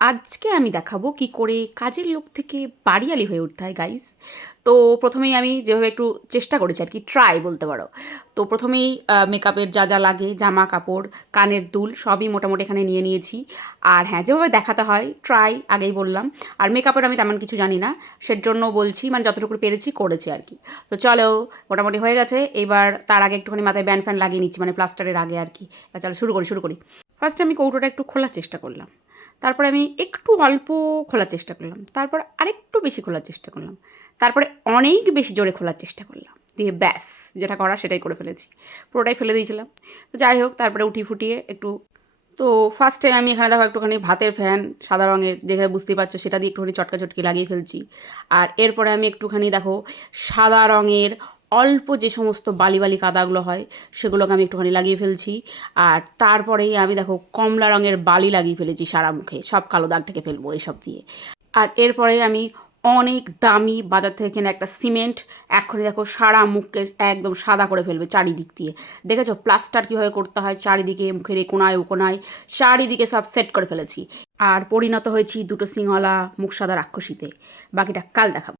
আজকে আমি দেখাবো কি করে কাজের লোক থেকে বাড়িয়ালি হয়ে উঠতে হয় গাইস। তো প্রথমেই আমি যেভাবে একটু চেষ্টা করেছি আর কি, ট্রাই বলতে পারো। তো প্রথমেই মেকআপের যা যা লাগে, জামা কাপড়, কানের দুল সবই মোটামুটি এখানে নিয়ে নিয়েছি। আর হ্যাঁ, যেভাবে দেখাতে হয় ট্রাই আগেই বললাম। আর মেকআপের আমি তেমন কিছু জানি না, সেজন্য বলছি, মানে যতটুকু পেরেছি করেছি আর কি। তো চলো, মোটামুটি হয়ে গেছে। এবার তার আগে একটুখানি মাথায় ব্যান্ড ফ্যান লাগিয়ে নিচ্ছি, মানে প্লাস্টারের আগে আর কি। এবার চলো শুরু করি। ফার্স্টে আমি কৌটোটা একটু খোলার চেষ্টা করলাম, তারপরে আমি একটু অল্প খোলার চেষ্টা করলাম, তারপর আরেকটু বেশি খোলার চেষ্টা করলাম, তারপরে অনেক বেশি জোরে খোলার চেষ্টা করলাম, দিয়ে ব্যাস যেটা করা সেটাই করে ফেলেছি, পুরোটাই ফেলে দিয়েছিলাম। তো যাই হোক, তারপরে উঠিয়ে ফুটিয়ে একটু, তো ফার্স্টে আমি এখানে দেখো একটুখানি ভাতের ফ্যান সাদা রঙের, যেখানে বুঝতেই পারছো, সেটা দিয়ে একটুখানি চটকা চটকি লাগিয়ে ফেলছি। আর এরপরে আমি একটুখানি দেখো সাদা রঙের অল্প যে সমস্ত বালি বালি কাদাগুলো হয় সেগুলোকে আমি একটুখানি লাগিয়ে ফেলছি। আর তারপরেই আমি দেখো কমলা রঙের বালি লাগিয়ে ফেলেছি সারা মুখে, সব কালো দাগ থেকে ফেলবো এইসব দিয়ে। আর এরপরে আমি অনেক দামি বাজার থেকে কেনা একটা সিমেন্ট এক্ষুনি দেখো সারা মুখকে একদম সাদা করে ফেলবে চারিদিক দিয়ে। দেখেছো প্লাস্টার কীভাবে করতে হয়, চারিদিকে মুখের এ কোনায় ও কোনায় চারিদিকে সব সেট করে ফেলেছি। আর পরিণত হয়েছি দুটো সিংওয়ালা মুখ সাদা রাক্ষসীতে। বাকিটা কাল দেখাবো।